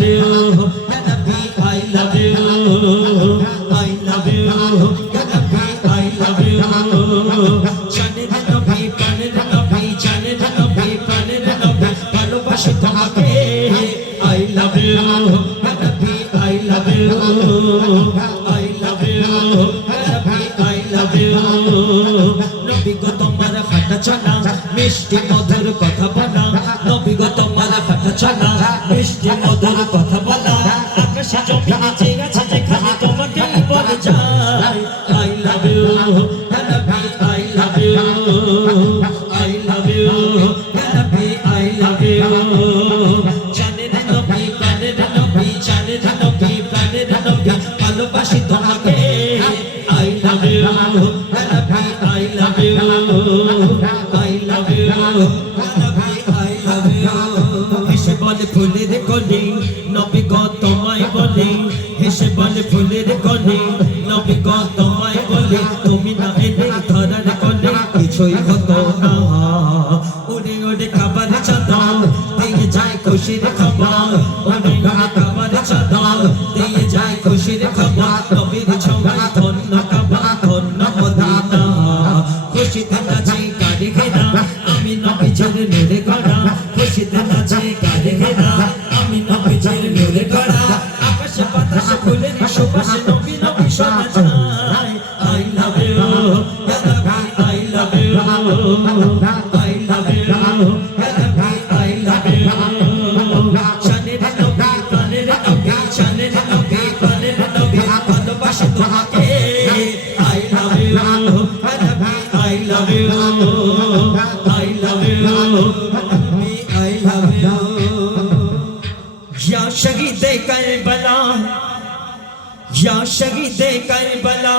love you, ya Nabi, I love you, I love you, ya Nabi, I love you. Janer Nabi, Paner Nabi, Janer Nabi, Paner Nabi, ভালোবাসি তোমাকে। I love you, ya Nabi, I love you, I love you, ya Nabi, I love you. নবী গো তোমার হাঁটা চলা মিষ্টি মধুর কথা বলা, নবী গো তোমার হাঁটা চলা মিষ্টি মধুর কথা বলা, আকাশে জমিনে যে আছে যেখানে তোমাকেই বলে যায়। I love you, ya Nabi, I love you, I love you, ya Nabi, I love you. জানের নবী প্রাণের নবী, জানের নবী প্রাণের নবী, ভালোবাসি তোমাকে। I love you, ya Nabi, I love you, I love you, ya Nabi, I love you. হেসে বলে ফুলের কলি নবী গো তোমায় বলে, হেসে বলে ফুলের কলি নবী গো তোমায় বলে, তুমি না এলে ধরার কলে কিছুই হতো না। উড়ে উড়ে খাবার চাদর দিয়ে যায় খুশির খবর, উড়ে উড়ে খাবার চাদর দিয়ে যায় খুশির খবর, নবীর ছোঁয়ায় ধন্য কাবা ধন্য মদিনা। খুশিতে নাচে কাঁদে ঘেরা আমি নবীজের নূরে গড়া, খুশিতে নাচে কাঁদে ঘেরা আমি নবীজের নূরে গড়া, আকাশে বাতাসে ফুলের সুবাসে নবী নবী শোনা যায়। I love you, ya Nabi, I love you, I love you, ya Nabi, I love you. জানের নবী প্রাণের নবী, জানের নবী প্রাণের নবী, ভালোবাসি তোমাকে। I love you, ya Nabi, I love you, I love you, ya Nabi, I love you. Ya शहीदे करबला, या शहीदे करबला,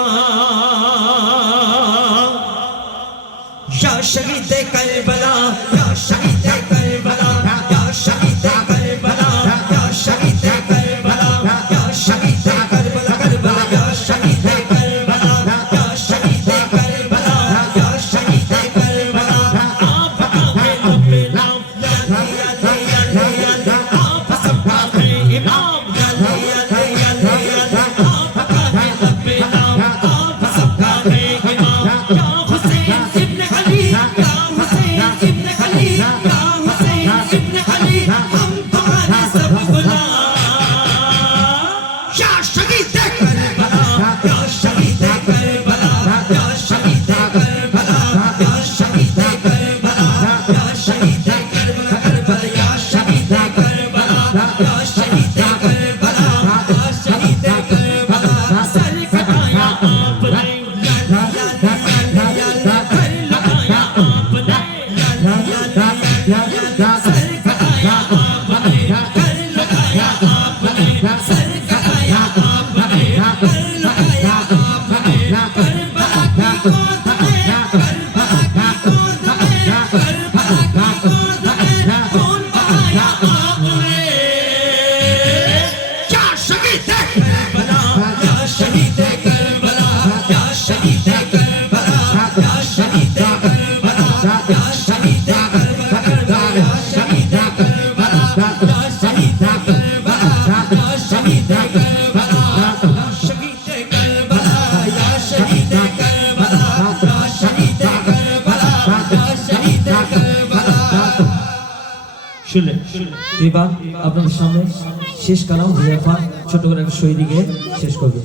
या शहीदे करबला, या शहीदे करबला, या शहीदे करबला, या शहीदे करबला, या शहीदे करबला, करबला, या शहीदे करबला, या शहीदे करबला, या शहीदे करबला। आपका है लबे नाम अली अली अली अली, आप सबका है इमाम अली अली अली अली, आपका है लबे नाम, आप सबका है इमाम। या हुसैन इब्न अली, या हुसैन इब्न अली, या हुसैन इब्न अली, हम तुम्हारे सब गुलाम। या शहीदे करबला, या शहीदे करबला, या शहीदे करबला, या शहीदे करबला, या शहीदे करबला, करबला, या शहीदे करबला, या शहीदे करबला, या शहीदे करबला। सर कटाया आपने, या या या या या या, सर लगाया आपने, या या या या या या, सर कटाया आपने, कर लगाया आपने, सर कटाया आपने, कर लगाया आपने। करबला की गोद में, करबला की गोद में, करबला की गोद में कौन बहाया आपने। या शहीदे करबला, या शहीदे करबला, या शहीदे करबला, या शहीदे करबला, या शहीदे करबला, करबला, या शहीदे करबला, या शहीदे करबला, या शहीदे करबला, या शहीदे करबला, या शहीदे करबला, या शहीदे करबला, या शहीदे करबला। শুনলেন এবার আপনাদের সামনে শেষ কালাম জিয়াফা ছোট করে একটা শহীদ গিয়ে শেষ করবে।